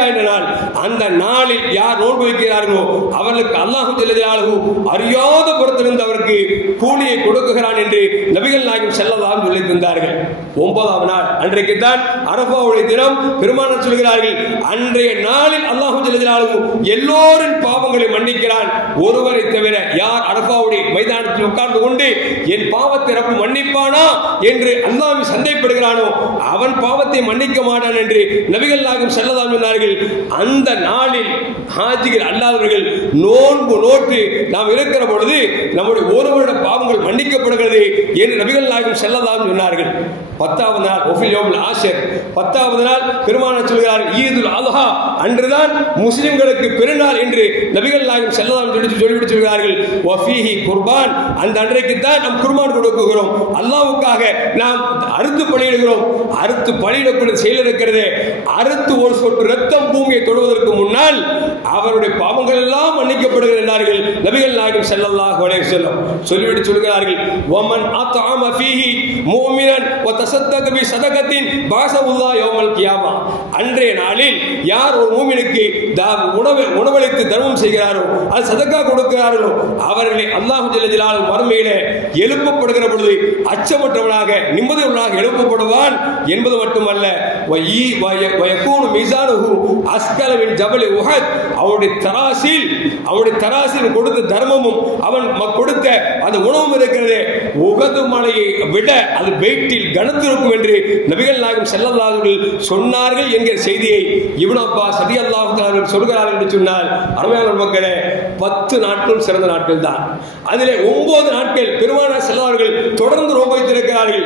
என்ற நாள். அந்த நாளில் யார் நோன்பு வைக்கிறார்களோ அவர்களுக்கு அல்லாஹ் ஜல்ல ஜலாலுஹு அறியாத புறத்திலிருந்து அவருக்கு கூலியை கொடுக்குகிறான் என்று நபிகள் நாயகம் ஸல்லல்லாஹு அலைஹி சொல்லி தந்தார்கள். 9வது நாள் அன்றைக்கு தான் அரஃபாவுடைய தினம். பெருமானார் சொல்கிறார்கள், அன்றைய நாளில் அல்லாஹ் ஜல்ல ஜலாலுஹு எல்லோரின் பாவங்களை மன்னிக்கிறான், ஒருவரை தவிர. யார் அரஃபாவுடைய மைதானத்தில் உட்கார்ந்து கொண்டு என் பாவத்தை ரப்பு மன்னிப்பானா என்று அல்லாஹ்வை சந்தேகப்படுகிறானோ அவன் பாவத்தை மன்னிக்க மாட்டான் என்று நபிகள் நாயகம் ஸல்லல்லாஹு அலைஹி சொன்னார்கள். அந்த நாளில் ஹாஜிகள் அல்லாதவர்கள் நோன்பு நோட்டு நாம் இருக்கிற பொழுது நம்முடைய ஒரு வருட பாவங்கள் மன்னிக்கப்படுகிறது என்று நபிகள் நாயகம் ஸல்லல்லாஹு அலைஹி சொன்னார்கள். 10வது நாள் வஃபில் யௌமில் ஆஷிர், 10வது நாள் பெருமானார் சொல்கிறார்கள் ஈதுல் அல்ஹா, அன்றுதான் முஸ்லிம்களுக்கு பெருநாள் என்று நபிகள் நாயகம் ஸல்லல்லாஹு அலைஹி சொல்லிவிட்டு சொல்கிறார்கள். வஃபீஹி குர்பான், அந்த அன்றைக்கு தான் நாம் குர்பான் கொடுக்குகிறோம், அல்லாஹ்வுக்காக நாம் அறுத்து பலியிடுகிறோம். அறுத்து பலியிடக்கூடிய செயல் இருக்கிறது. அறுத்து ஒரு சொட்டு ரத்தம் பூமியை தொடுவதற்கு முன்னால் அவருடைய பாவங்கள் எல்லாம் மன்னிக்கப்படுகிறது என்றார்கள் நபிகள் நாயகம் ஸல்லல்லாஹு அலைஹி வஸல்லம். சொல்லிவிட்டு சொல்கிறார்கள், வமன் அத்அம ஃபீஹி முஃமினன் வ தஸத்தக பி ஸதகத்தின் பாஸல்லாஹு யௌமல் கியாமா, அன்றைய நாளில் யார் ஒரு மூமினுக்கு உணவளித்து தர்மம் செய்கிறாரோ அது சதக்கா கொடுக்கிறார்களோ அவர்களை அல்லாஹ் ஜல்ல ஜலாலுஹு மறுமையிலே எழுப்பப்படுகிற பொழுது அச்சமற்றவனாக நிம்மதியுள்ளவனாக எழுப்பப்படுவான் என்பது மட்டுமல்ல, வயகூனு மீசானுஹு அஸ்கல மின் ஜபல் உஹத், அவனுடைய தராசில் கொடுத்த தர்மமும் அவன் கொடுத்த அந்த உணவும் இருக்கிறது உஹது மலையை விட அது வெயிட்டில் கனத்திருக்கும் என்று நபிகள் நாயகம் ஸல்லல்லாஹு அலைஹி வஸல்லம் சொன்னார்கள் என்கிற செய்தியை இப்னு அப்பாஸ் ரலியல்லாஹு தஆலா சொல்கிறார்கள் என்று சொன்னால், அருமையான மக்களே, 10 நாட்களும் சிறந்த நாட்கள் தான். அதிலே 9 நாட்கள் பெருமானார் ஸல்லல்லாஹு அலைஹி வஸல்லம் தொடர்ந்து நோன்பு வைத்திருக்கிறார்கள்.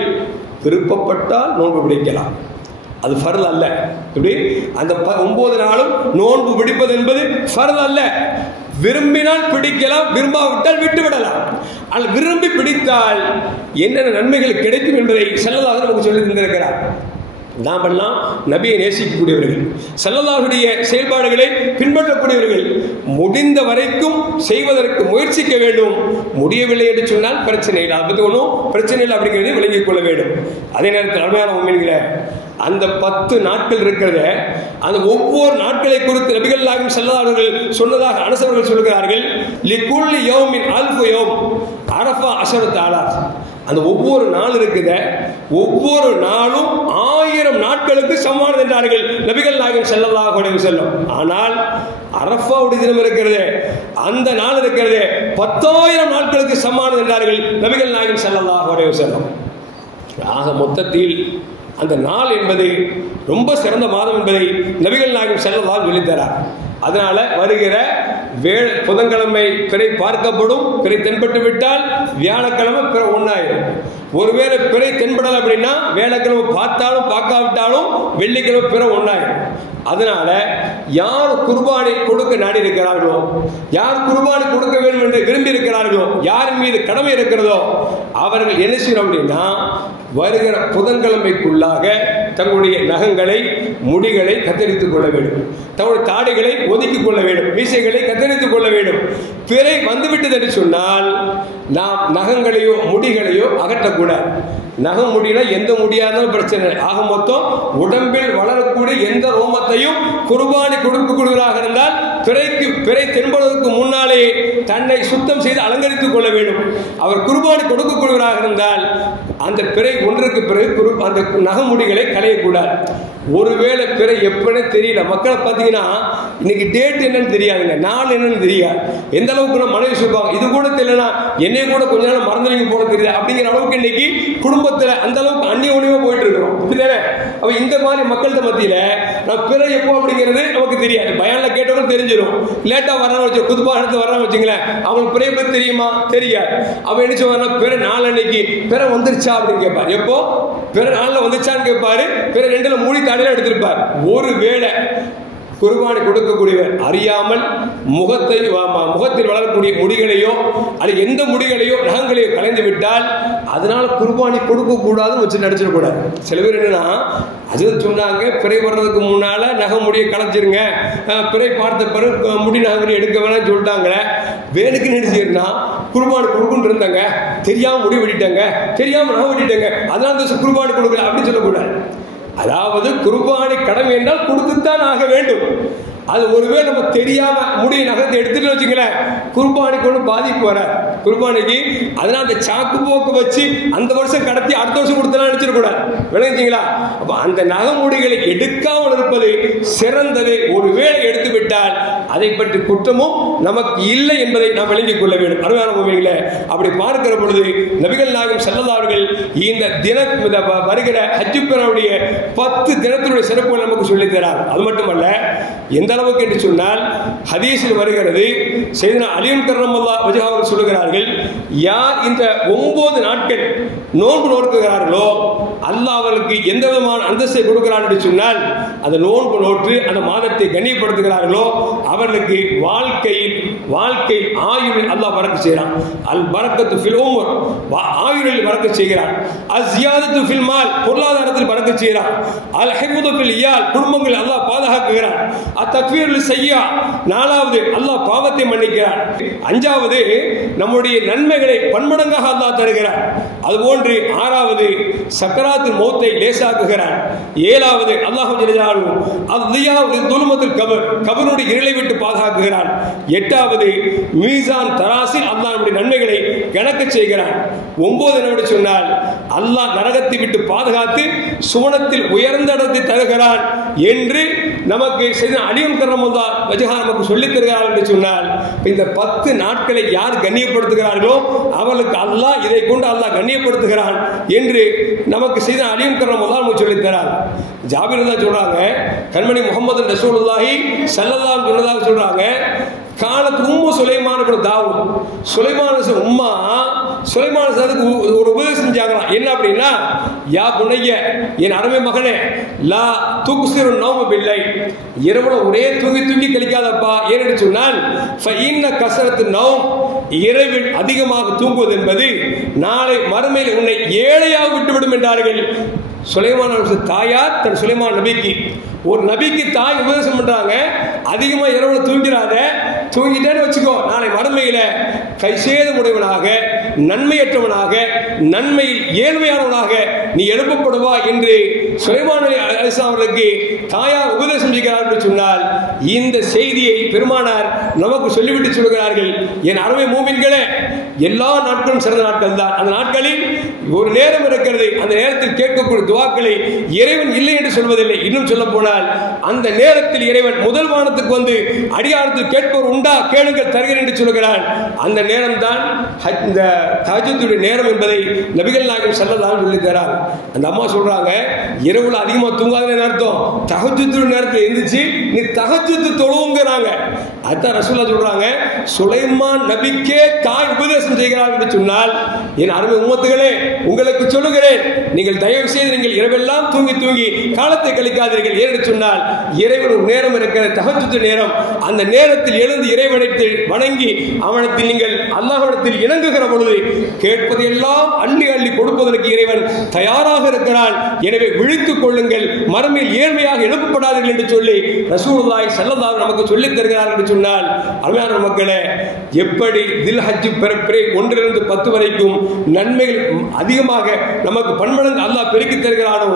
விருப்பப்பட்டால் நோன்பு பிடிக்கலாம், அது ஃபர்ல் அல்ல. இப்படி அந்த 9 நாளும் நோன்பு பிடிப்பது என்பது ஃபர்ல் அல்ல. விரும்பினால் பிடிக்கலாம், விரும்பாவிட்டால் விட்டுவிடலாம். ஆனால் விரும்பி பிடித்தால் என்னென்ன நன்மைகள் கிடைக்கும் என்பதை ஸல்லல்லாஹு அலைஹி வஸல்லம் சொல்லி தந்திருக்கிறார். நாமெல்லாம் நபியை நேசிக்கக்கூடியவர்கள், ஸல்லல்லாஹுடைய செயல்பாடுகளை பின்பற்றக்கூடியவர்கள். முடிந்த வரைக்கும் செய்வதற்கு முயற்சிக்க வேண்டும். முடியவில்லை என்று சொன்னால் பிரச்சனை இல்லை, அதை பற்றி ஒன்றும் பிரச்சனை இல்லை அப்படிங்கிறதை விளங்கிக் கொள்ள வேண்டும். அதே நேரத்தில் அருமையான உண்மைகளை அந்த 10 நாட்கள் இருக்கிறத, அந்த ஒவ்வொரு நாட்களை குறித்து நபிகள் நாயகம் ஸல்லல்லாஹு அலைஹி வஸல்லம் சொன்னதாக அனஸ் அவர்கள் சொல்கிறார்கள், லிகுல்லி யௌமின் அல்ஃபு யௌம் அரஃபா அஷரத்து ஆலாஃப். அந்த ஒவ்வொரு நாள் இருக்குத, ஒவ்வொரு நாளும் 1000 நாட்களுக்கு சமமானது என்றார்கள் நபிகள் நாயகம் ஸல்லல்லாஹு அலைஹி வஸல்லம். ஆனால் அரஃபாவுடைய தினம் இருக்கிறது, அந்த நாள் இருக்கிறது 10,000 நாட்களுக்கு சமமானது என்றார்கள் நபிகள் நாயகம் ஸல்லல்லாஹு அலைஹி வஸல்லம். ஆக மொத்தத்தில் அந்த நாள் என்பது ரொம்ப சிறந்த மாதம் என்பதை நபிகள் நாயகம் ஸல்லல்லாஹு அலைஹி வஸல்லம் சொல்லித்தரார். அதனால வருகிற புதன்கிழமை பிறை பார்க்கப்படும். பிறை தென்பட்டு விட்டால் வியாழக்கிழமை பிற ஒன்றாயிரும். ஒருவேளை பிறை தென்படலை அப்படின்னா வியாழக்கிழமை பார்த்தாலும் பார்க்காவிட்டாலும் வெள்ளிக்கிழமை பிற ஒன்றாயிரும். அதனால யார் குர்பானி கொடுக்க நாடி இருக்கிறார்களோ, யார் குர்பானி கொடுக்க வேண்டும் என்று விரும்பி இருக்கிறார்களோ, யாரின் மீது கடமை இருக்கிறதோ அவர்கள் என்ன செய்யணும் அப்படின்னா வருகிற புதன்கிழமைக்குள்ளாக தங்களுடைய நகங்களை முடிகளை கத்தரித்துக் கொள்ள வேண்டும், தங்களுடைய தாடைகளை ஒதுக்கிக் கொள்ள வேண்டும், மீசைகளை கத்தரித்துக் கொள்ள வேண்டும். பிறை வந்துவிட்டது என்று சொன்னால் நாம் நகங்களையோ முடிகளையோ அகற்றக்கூடாது. நகம் முடினா எந்த முடியா இருந்தாலும் பிரச்சனை. ஆக மொத்தம் உடம்பில் வளரக்கூடிய எந்த ரோமத்தையும் குர்பானி கொடுக்கக்கூடியவராக இருந்தால் பிறை தென்படுவதற்கு முன்னாலே தன்னை சுத்தம் செய்து அலங்கரித்துக் கொள்ள வேண்டும். அவர் குர்பானி கொடுக்கக்கூடியவராக இருந்தால் அந்த பிறை ஒன்றுக்கு பிறகு அந்த நகமுடிகளை களையக்கூடாது. ஒருவேளை பிறை எப்பன்னு தெரியல, மக்களை பார்த்தீங்கன்னா இன்னைக்கு டேட் என்னன்னு தெரியாதுங்க, நாள் என்னன்னு தெரியாது. எந்த அளவுக்கு மனைவி சொல்லுவாங்க, இது கூட தெரியலனா என்னைய கூட கொஞ்ச நாள் மறந்துடுங்க போல தெரியுது அப்படிங்கிற அளவுக்கு இன்னைக்கு குடும்பத்தில் அந்த அளவுக்கு அந்நியோன்யமா போயிட்டு இருக்கிறோம். அப்ப இந்த மாதிரி மக்கள்கிட்ட மத்தியில நான் பிறை எப்போ அப்படிங்கிறது நமக்கு தெரியாது. பயான்ல கேட்டவங்க தெரிஞ்சிடும். லேட்டா வர்றான்னு வச்சு புதுப்பாகத்து வர்றான்னு வச்சுங்களேன், அவங்களுக்கு பிறை பத்தி தெரியுமா? தெரியாது. அவ என்ன சொல்வாங்க, பிறை நாள் அன்னைக்கு பிறை வந்துருச்சா அப்படின்னு கேட்பாரு. எப்போ பிற நாள்ல வந்துச்சான்னு கேட்பாரு. பிற 2ல மூடி தாடையில எடுத்திருப்பார். ஒருவேளை குர்பானி கொடுக்கக்கூடியவர் அறியாமல் முகத்தில் வளரக்கூடிய முடிகளையோ அல்லது எந்த முடிகளையோ நகங்களையோ கலைந்து விட்டால் அதனால குர்பானி கொடுக்க கூடாதுன்னு வச்சு நடிச்சிடக்கூடாது. சில பேர் என்னன்னா அது சொன்னாங்க, பிறை வர்றதுக்கு முன்னால நகை முடியை கலைச்சிருங்க, பிறை பார்த்த பிறகு முடி நகங்களை எடுக்க வேணாம்னு சொல்லிட்டாங்களே, வேணுக்கு நடிச்சிருந்தா குர்பானி கொடுக்குன்னு இருந்தாங்க, தெரியாம முடி வெட்டிட்டாங்க, தெரியாம நகை வெட்டிட்டாங்க, அதனால குர்பானி கொடுக்கல அப்படின்னு சொல்லக்கூடாது. அதாவது குர்பானி கடமை என்றால் கொடுத்துத்தான் ஆக வேண்டும். அது ஒருவேளை நம்ம தெரியாம முடிய நகத்தை எடுத்துட்டு வச்சுங்களேன், குர்பானிக்கு ஒன்று பாதிப்பு வர குர்பானிக்கு. அதனால அந்த சாக்கு போக்கு வச்சு அந்த வருஷம் கடத்தி அடுத்த வருஷம் கொடுத்தலாம் நினைச்சிடக்கூடாது. விளங்குச்சிங்களா? அப்ப அந்த நகமுடிகளை எடுக்காமல் இருப்பது சிறந்தது. ஒருவேளை எடுத்து விட்டால் அதை பற்றி குற்றமும் நமக்கு இல்லை என்பதை நாம் விளங்கிக் கொள்ள வேண்டும். அருமையான உண்மைகளை அப்படி பார்க்கிற பொழுது நபிகள் நாயகம் ஸல்லல்லாஹு அலைஹி வஸல்லம் இந்த தின வருகிற ஹஜ் பெருநாளுடைய 10 தினத்தினுடைய சிறப்புகள் நமக்கு சொல்லித் தரார். அது மட்டுமல்ல, எந்த அளவுக்கு என்று சொன்னால் ஹதீஸில் வருகிறது, சையதுனா அலி கர்ரமல்லாஹு வஜஹு அவர்கள் சொல்கிறார்கள், யார் இந்த 9 நாட்கள் நோன்பு நோக்குகிறார்களோ அல்லாஹ் அவர்களுக்கு எந்த விதமான அந்தஸ்தை கொடுக்கிறான் என்று சொன்னால், அந்த நோன்பு நோற்று அந்த மாதத்தை கண்ணியப்படுத்துகிறார்களோ அவர்களுக்கு வாழ்க்கையில் ஆயுளில் அல்லாஹ் பரக்கத் செய்கிறான். அல் பரக்கத்து ஃபில் உம்ர், ஆயுளில் பரக்கத் செய்கிறான். அஸ்ஸியாதத்து ஃபில் மால், பொருளாதாரத்தில் பரக்கத் செய்கிறான். அல் ஹிஃபுது ஃபில் இயால், குடும்பங்கள் அல்லாஹ் பாதுகாக்குகிறான். அத்தக்ஃபீருல் ஸய்யா, 4வது அல்லாஹ் பாவத்தை மன்னிக்கிறான். 5வது நம்முடைய நன்மைகளை பன்மடங்காக அல்லாஹ் தருகிறான். அதுபோன்று 6வது சக்கராத்துல் மௌத்தை லேசாக்குகிறான். 7வது அல்லாஹ் ஜல்லல்லாஹு அல்-தியா லிதுல்மத்துல் கபர், கபருடைய இருளை விட்டு பாதுகாக்குகிறான். 8வது மீசான் தராசில் அல்லாஹ் நம்முடைய நன்மைகளை கணக்கு செய்கிறான். 9 என்னவென்று சொன்னால் அல்லாஹ் நரகத்தை விட்டு பாதுகாத்து சுவனத்தில் உயர்ந்த இடத்தை தருகிறான் என்று நமக்கு அலி கர்ரமல்லாஹு வஜஹு நமக்கு சொல்லித் தருகிறார் என்று சொன்னால், இந்த 10 நாட்களை யார் கண்ணியப்படுத்துகிறார்களோ அவர்களுக்கு அல்லாஹ் இதை கொண்டு அல்லாஹ் கண்ணியப்படுத்துகிறான் என்று நமக்கு அலி கர்ரமல்லாஹு நமக்கு சொல்லித் தரார். ஜாபிர் ரலியல்லாஹு சொல்றாங்க, கண்மணி முஹம்மது ரசூலுல்லாஹி ஸல்லல்லாஹு அலைஹி வஸல்லம் சொல்றாங்க, காலத்து உம்மு சுலைமான் இப்னு தாவூத், சுலைமான் உம்மா சுலைமான் ஒரு உபதேசம் செஞ்சாங்களாம். என்ன அப்படின்னா, யா புனைய, என் அருமை மகனே, லா துக்ஸிரு நௌம பில்லை, இரவுல ஒரே தூங்கி கழிக்காதப்பா. ஏன்னு சொன்னால் ஃபஇன்ன கஸரத்து நௌம், இரவில் அதிகமாக தூங்குவது என்பது நாளை மறுமையில் உன்னை ஏழையாக விட்டுவிடும் என்றார்கள் சுலைமான் தாயார் தன் சுலைமான் நபிக்கு, ஒரு நபிக்கு தாய் உபதேசம் பண்றாங்க, அதிகமா இரவுல தூங்கிறாத, தூங்கிட்டேன்னு வச்சுக்கோ, நாளை மறுமையில கைசேதமுடையவனாக, நன்மையற்றவனாக, நன்மையில் ஏழ்மையானவனாக நீ எழுப்பப்படுவா என்று சுலைமான் அலைஹிஸ்ஸலாம் அவர்களுக்கு தாயார் உபதேசம் செய்கிறார் என்று சொன்னால், இந்த செய்தியை பெருமானார் நமக்கு சொல்லிவிட்டு சொல்கிறார்கள், என் அருமை மூமின்களே, எல்லா நாட்களும் சிறந்த நாட்கள் தான். அந்த நாட்களில் ஒரு நேரம் இருக்கிறது, அந்த நேரத்தில் கேட்கக்கூடிய துவாக்களை இறைவன் இல்லை என்று சொல்வதில்லை. இன்னும் சொல்ல போனால், அந்த நேரத்தில் இறைவன் முதல் வானத்துக்கு வந்து அடியாரத்தில் கேட்பவர் உண்டா, கேளுங்கள் தருகிறேன் என்று சொல்கிறான். அந்த நேரம் தான் இந்த தஹஜ்ஜுடைய நேரம் என்பதை நபிகள் நாயகம் ஸல்லல்லாஹு அலைஹி வஸல்லம் சொல்லித்தரார். அந்த அம்மா சொல்றாங்க, இரவுல அதிகமா தூங்காதன்னு அர்த்தம், தஹஜ்ஜுடைய நேரத்தில் எந்திரிச்சு நீ தஹஜ்ஜுத் தொழுவுங்கறாங்க. அதான் ரசூலுல்லாஹ் சொல்றாங்க, சுலைமான் நபிக்கே தாய் உபதேசம் செய்கிறார் என்று சொன்னால், என் அருமை உம்மத்துகளே, உங்களுக்கு சொல்லுகிறேன், நீங்கள் தயவு செய்து நீங்கள் இரவெல்லாம் தூங்கி தூங்கி காலத்தை கழிக்காதீர்கள். ஏன்னு சொன்னால், இறைவன் ஒரு நேரம் இருக்கிற தஹஜ்ஜுத் நேரம், அந்த நேரத்தில் எழுந்து இறைவனத்தை வணங்கி அவனத்தில் நீங்கள் அல்லாஹ்விடத்தில் இணங்குகிற பொழுது கேட்பதெல்லாம் அள்ளி அள்ளி கொடுப்பதற்கு இறைவன் தயாராக இருக்கிறான். எனவே விழித்துக் கொள்ளுங்கள், மறுமையில் ஏழ்மையாக எழுப்பப்படாதீர்கள் என்று சொல்லி ரசூலுல்லாஹி ஸல்லல்லாஹு அலைஹி நமக்கு சொல்லித் தருகிறார் என்று சொன்னால், அருமையான மக்களே, எப்படி தில்ஹஜ் பிறை 1 to 10 வரைக்கும் நன்மைகள் அதிகமாக நமக்கு பன்மடங்கு அல்லாஹ் பெருக்கி தருகிறானோ,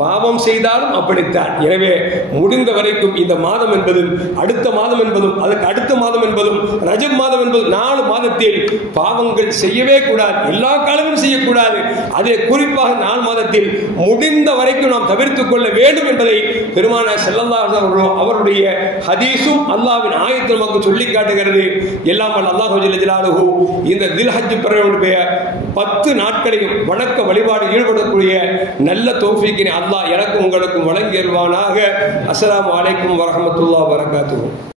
பாவம் செய்தாலும் அப்படித்தான். எனவே முடிந்த வரைக்கும் இந்த மாதம் என்பதும், அடுத்த மாதம் என்பதும், அதற்கு அடுத்த மாதம் என்பதும், ரஜப் மாதம் என்பதும் 4 மாதத்தில் பாவங்கள் செய்யவே கூடாது, எல்லா காலமும் செய்யக்கூடாது. அதே குறிப்பாக 4 மாதத்தில் முடிந்த வரைக்கும் நாம் தவிர்த்துக் கொள்ள வேண்டும் என்பதை பெருமானார் ஸல்லல்லாஹு அலைஹி வஸல்லம் அவருடைய ஹதீஸும் அல்லாஹ்வின் ஆயத்தும் நமக்கு சொல்லி காட்டுகிறது. எல்லாம் அல்லாஹ் ஜல்ல ஜலாலுஹு இந்த தில்ஹஜ் பிறையுடைய 10 நாட்களையும் வணக்க வழிபாடு ஈடுபடக்கூடிய நல்ல தௌஃபீக்கினை அல்லாஹ் எனக்கும் உங்களுக்கும் வழங்கி அருள்வானாக. அஸ்ஸலாமு அலைக்கும் வரஹ்மத்துல்லாஹி வபரகாத்துஹு.